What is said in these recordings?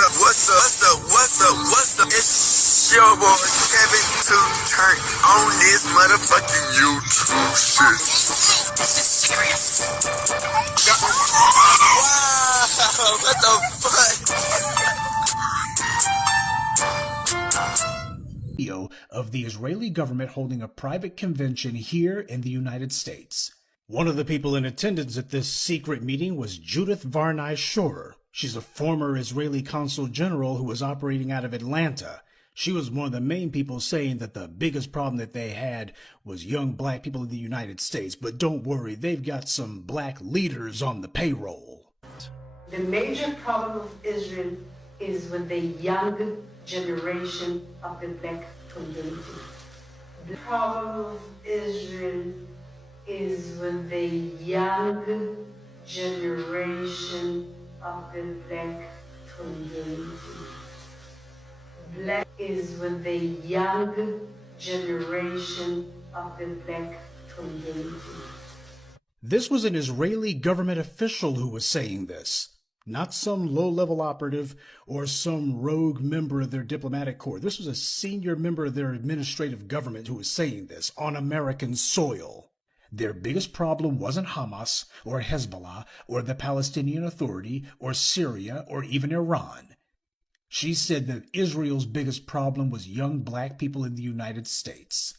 What's up? It's your boy Kevin to turn on this motherfucking YouTube shit. This is serious. Wow, what the fuck? Video of the Israeli government holding a private convention here in the United States. One of the people in attendance at this secret meeting was Judith Varney Shorer. She's a former Israeli consul general who was operating out of Atlanta. She was one of the main people saying that the biggest problem that they had was young black people in the United States. But don't worry, they've got some black leaders on the payroll. The major problem of Israel is with the young generation of the black community. The problem of Israel is with the young generation of the black community. Black is with the young generation of the black community. This was an Israeli government official who was saying this, not some low-level operative or some rogue member of their diplomatic corps. This was a senior member of their administrative government who was saying this on American soil. Their biggest problem wasn't Hamas or Hezbollah or the Palestinian Authority or Syria or even Iran. She said that Israel's biggest problem was young black people in the United States.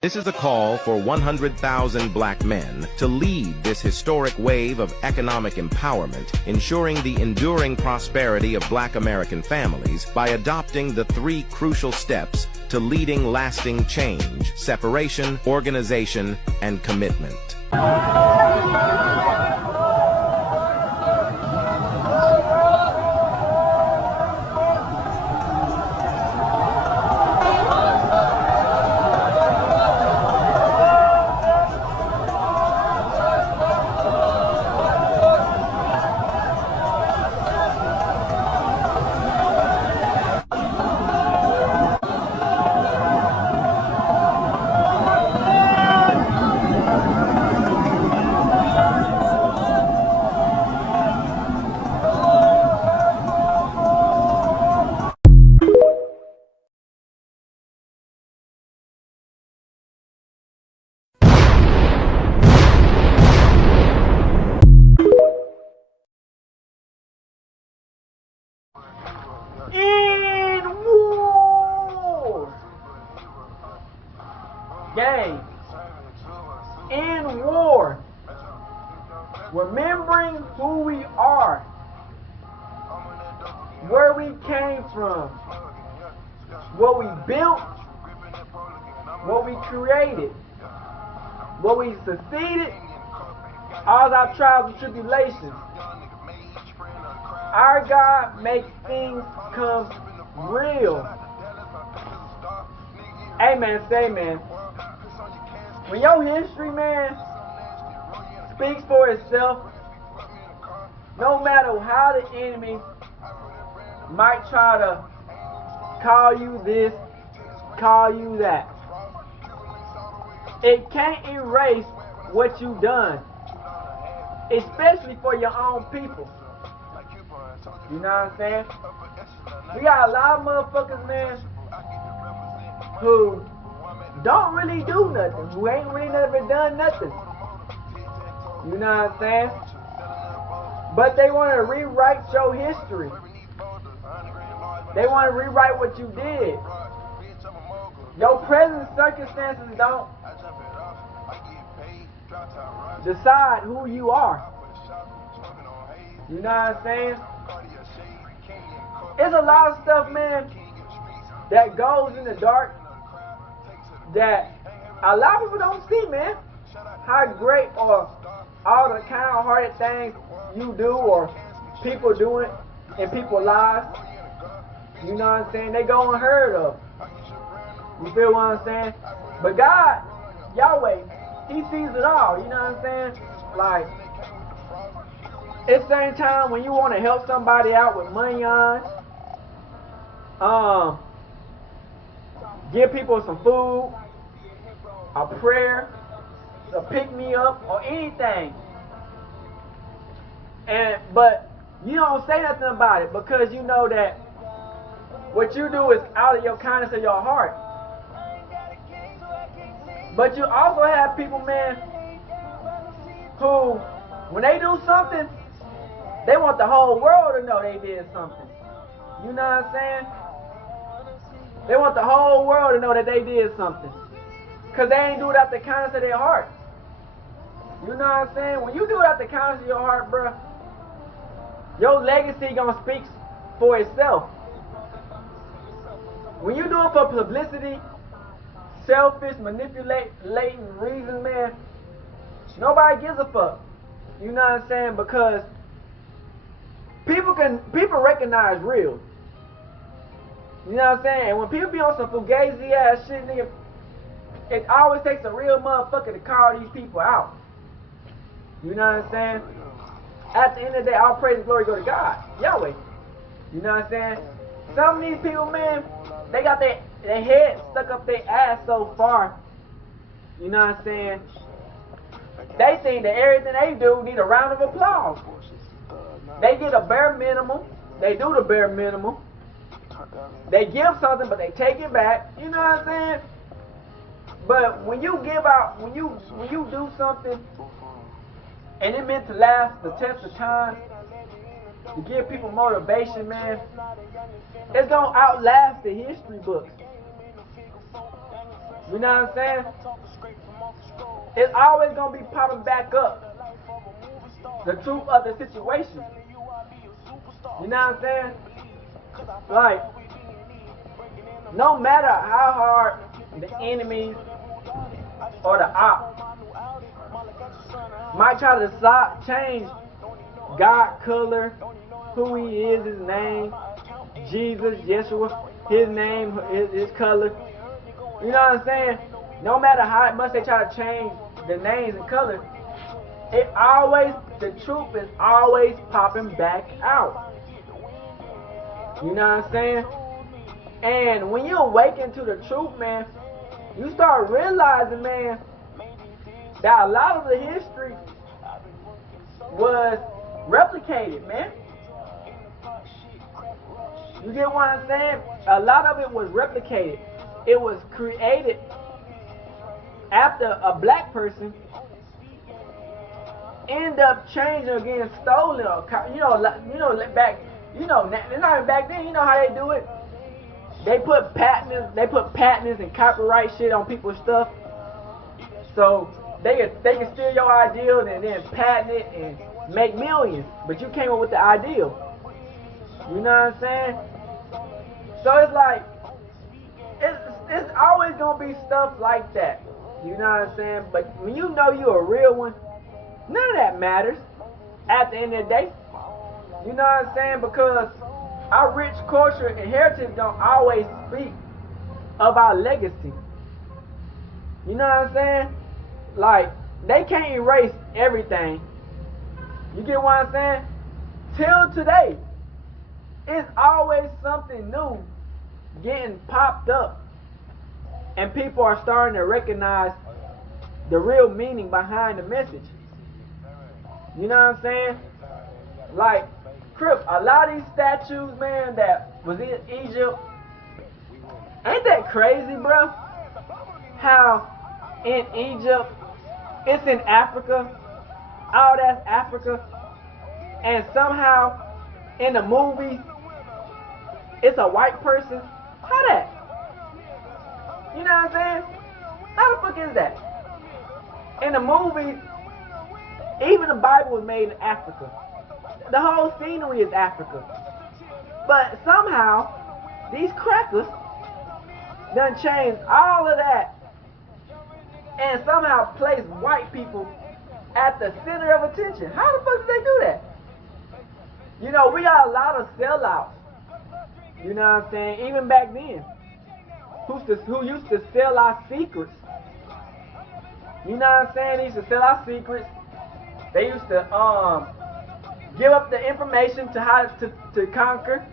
This is a call for 100,000 black men to lead this historic wave of economic empowerment, ensuring the enduring prosperity of black American families by adopting the 3 crucial steps to leading lasting change: separation, organization, and commitment. In war! Gang, in war, remembering who we are, where we came from, what we built, what we created, what we succeeded, all our trials and tribulations. Our God makes things come real. Amen. Say, man. When your history, man, speaks for itself, no matter how the enemy might try to call you this, call you that, it can't erase what you've done, especially for your own people. You know what I'm saying? We got a lot of motherfuckers, man, who don't really do nothing, who ain't really never done nothing. You know what I'm saying? But they want to rewrite your history. They want to rewrite what you did. Your present circumstances don't decide who you are. You know what I'm saying? It's a lot of stuff, man, that goes in the dark that a lot of people don't see, man. How great or all the kind-hearted things you do or people do it in people's lives. You know what I'm saying? They go unheard of. You feel what I'm saying? But God, Yahweh, He sees it all. You know what I'm saying? Like, at the same time, when you want to help somebody out with money on, give people some food, a prayer, a pick-me-up, or anything. But you don't say nothing about it because you know that what you do is out of your kindness of your heart. But you also have people, man, who, when they do something, they want the whole world to know they did something. You know what I'm saying? They want the whole world to know that they did something. Because they ain't do it out the kindness of their heart. You know what I'm saying? When you do it out the kindness of your heart, bro, your legacy gonna speak for itself. When you do it for publicity, selfish, manipulating reasons, man, nobody gives a fuck. You know what I'm saying? Because people recognize real. You know what I'm saying? And when people be on some fugazi ass shit, nigga, it always takes a real motherfucker to call these people out. You know what I'm saying? At the end of the day, all praise and glory go to God, Yahweh. You know what I'm saying? Some of these people, man, they got their head stuck up their ass so far. You know what I'm saying? They think that everything they do need a round of applause. They get a bare minimum. They do the bare minimum. They give something, but they take it back. You know what I'm saying? But when you give out, when you do something, and it meant to last the test of time, to give people motivation, man, it's gonna outlast the history books. You know what I'm saying? It's always gonna be popping back up the truth of the situation. You know what I'm saying? Like, no matter how hard the enemies or the op might try to change God color, who He is, His name, Jesus, Yeshua, His name, His color. You know what I'm saying? No matter how much they try to change the names and color, the truth is always popping back out. You know what I'm saying? And when you awaken to the truth, man, you start realizing, man, that a lot of the history was replicated, man. You get what I'm saying? A lot of it was replicated. It was created after a black person end up changing or getting stolen, or back, it's not even back then. You know how they do it? They put patents and copyright shit on people's stuff, so they can steal your ideal and then patent it and make millions. But you came up with the ideal. You know what I'm saying? So it's like it's always gonna be stuff like that. You know what I'm saying? But when you know you're a real one, none of that matters at the end of the day. You know what I'm saying? Because our rich culture and heritage don't always speak about legacy. You know what I'm saying? Like, they can't erase everything. You get what I'm saying? Till today, it's always something new getting popped up. And people are starting to recognize the real meaning behind the message. You know what I'm saying? Like, Crip, a lot of these statues, man, that was in Egypt, ain't that crazy, bro? How in Egypt, it's in Africa, all that's Africa, and somehow in the movies, it's a white person. How that? You know what I'm saying? How the fuck is that? In the movies, Even the Bible was made in Africa. The whole scenery is Africa. But somehow, these crackers done changed all of that and somehow place white people at the center of attention. How the fuck did they do that? You know, we got a lot of sellouts. You know what I'm saying? Even back then. Who used to sell our secrets. You know what I'm saying? They used to sell our secrets. They used to give up the information to how to conquer.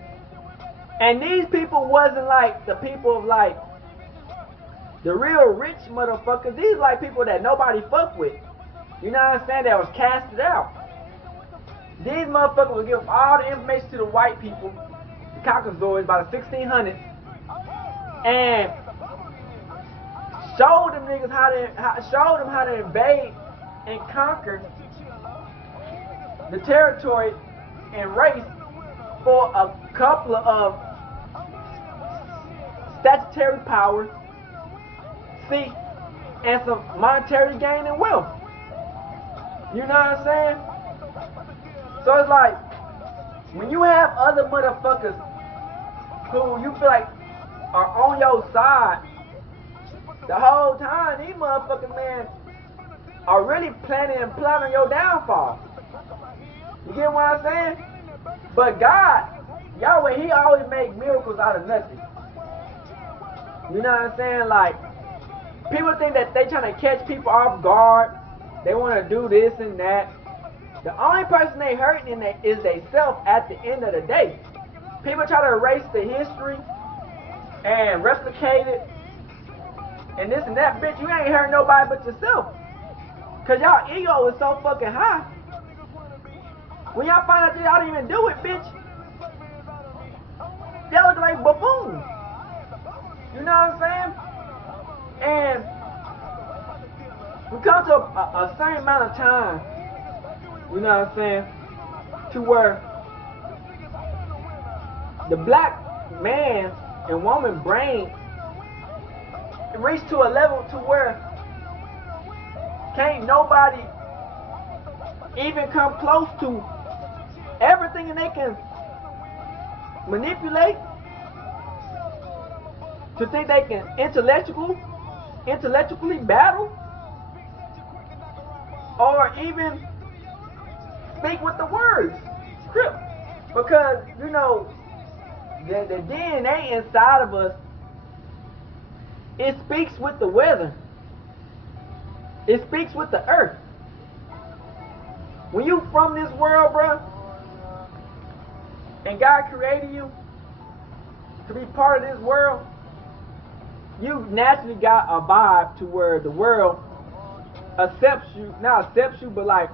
And these people wasn't like the people of like the real rich motherfuckers. These like people that nobody fuck with. You know what I'm saying? That was casted out. These motherfuckers would give all the information to the white people, the Caucasoids, by the 1600s, and show them niggas how to invade and conquer the territory and race for a couple of statutory powers, seats, and some monetary gain and wealth. You know what I'm saying? So it's like, when you have other motherfuckers who you feel like are on your side, the whole time these motherfuckers, man, are really planning and plotting your downfall. You get what I'm saying? But God, Yahweh, He always make miracles out of nothing. You know what I'm saying? Like, people think that they trying to catch people off guard. They want to do this and that. The only person they hurting is they self at the end of the day. People try to erase the history and replicate it and this and that. Bitch, you ain't hurt nobody but yourself. Cause y'all ego is so fucking high. When y'all find out that y'all didn't even do it, bitch, y'all look like buffoons. You know what I'm saying? And we come to a certain amount of time, you know what I'm saying, to where the black man and woman brain reached to a level to where can't nobody even come close to everything that they can manipulate, to think they can intellectually battle, or even speak with the words, script. Because, you know, the DNA inside of us, it speaks with the weather. It speaks with the earth. When you from this world, bro, and God created you to be part of this world, you naturally got a vibe to where the world accepts you, not accepts you, but like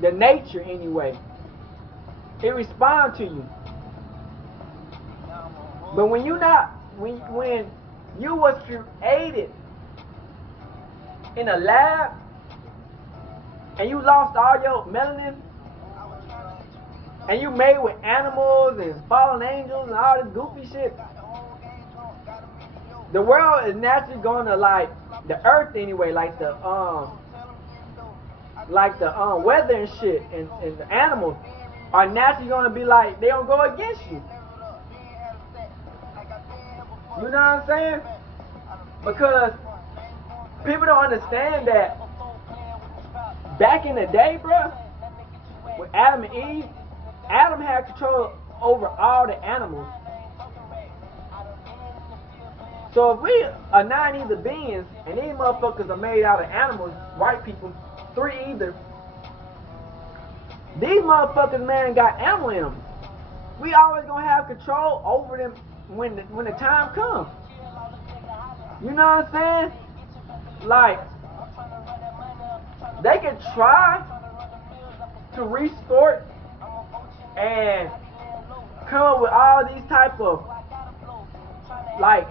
the nature anyway. It responds to you. But when you not, when you was created in a lab and you lost all your melanin and you made with animals and fallen angels and all this goofy shit, the world is naturally gonna like the earth anyway, like the weather and shit, and the animals are naturally gonna be like, they don't go against you. You know what I'm saying? Because people don't understand that back in the day, bro, with Adam and Eve, Adam had control over all the animals. So if we are non-ether beings, and these motherfuckers are made out of animals, white people, 3 ether, these motherfuckers, man, got animal in them. We always gonna have control over them when the time comes. You know what I'm saying? Like, they can try to restore and come up with all these type of like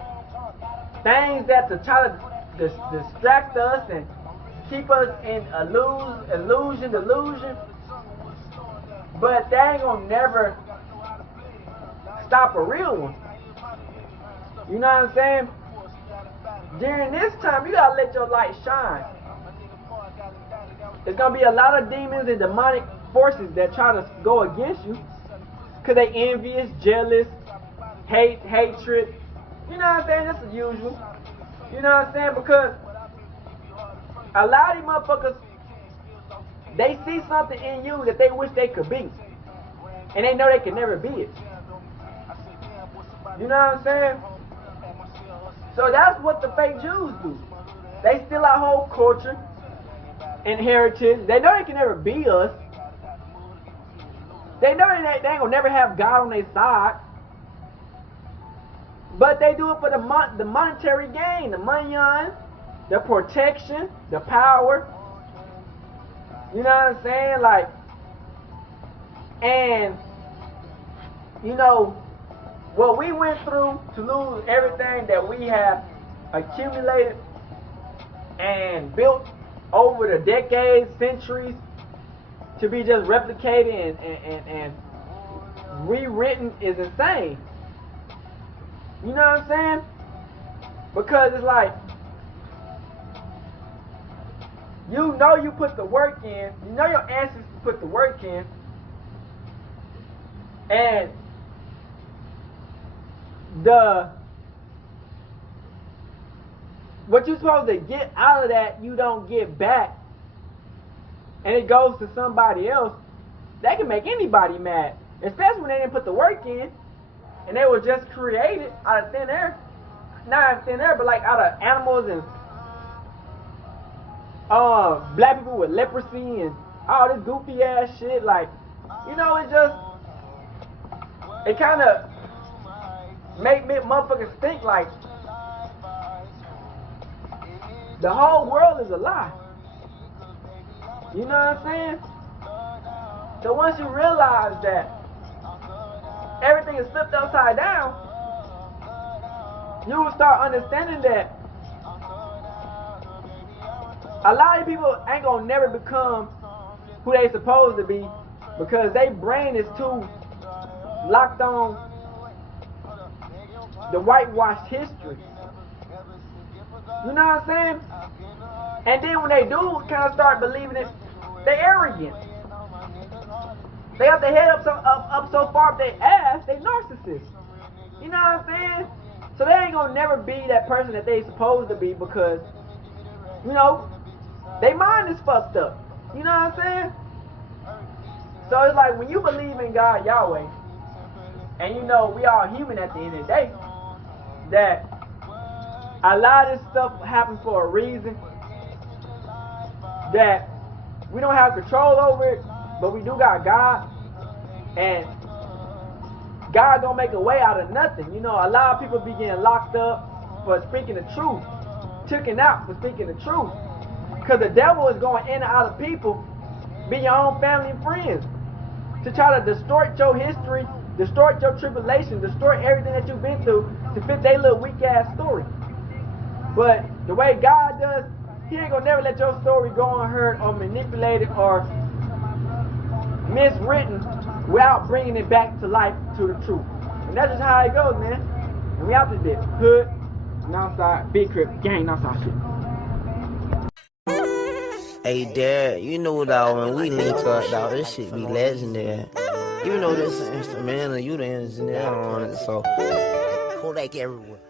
things that to try to distract us and keep us in illusion, but they ain't gonna never stop a real one. You know what I'm saying? During this time, you gotta let your light shine. there's going to be a lot of demons and demonic forces that try to go against you. Because they envious, jealous, hatred. You know what I'm saying? That's the usual. You know what I'm saying? Because a lot of these motherfuckers, they see something in you that they wish they could be. And they know they can never be it. You know what I'm saying? So that's what the fake Jews do. They steal our whole culture and heritage. They know they can never be us. They know they ain't gonna never have God on their side. But they do it for the monetary gain, the money, the protection, the power. You know what I'm saying? Like, and, you know, what we went through to lose everything that we have accumulated and built over the decades, centuries, to be just replicated and rewritten is insane. You know what I'm saying? Because it's like, you know you put the work in, you know your ancestors put the work in, and what you're supposed to get out of that, you don't get back, and it goes to somebody else. That can make anybody mad, especially when they didn't put the work in, and they were just created out of thin air. Not out of thin air, but like out of animals and black people with leprosy and all this goofy ass shit. Like, you know, it kind of make motherfuckers think like the whole world is a lie. You know what I'm saying? So once you realize that everything is flipped upside down, you will start understanding that a lot of people ain't gonna never become who they supposed to be because their brain is too locked on the whitewashed history. You know what I'm saying? And then when they do kind of start believing it, they arrogant. They have their head up so far up their ass, they narcissists. You know what I'm saying? So they ain't gonna never be that person that they supposed to be because, you know, their mind is fucked up. You know what I'm saying? So it's like when you believe in God Yahweh, and you know we all human at the end of the day, that a lot of this stuff happens for a reason, that we don't have control over it, but we do got God, and God gonna make a way out of nothing. You know, a lot of people be getting locked up for speaking the truth, taken out for speaking the truth, because the devil is going in and out of people, be your own family and friends, to try to distort your history, distort your tribulation, distort everything that you've been through to fit their little weak ass story. But the way God does, He ain't gonna never let your story go unheard or manipulated or miswritten without bringing it back to life, to the truth. And that's just how it goes, man. And we out this bitch. Hood, Northside, Big Crip, gang, Northside shit. Hey, Dad, you know, dog, when we link up, dog, this shit be legendary. You know this instrumental, you the engineer on it, so Kodak everywhere.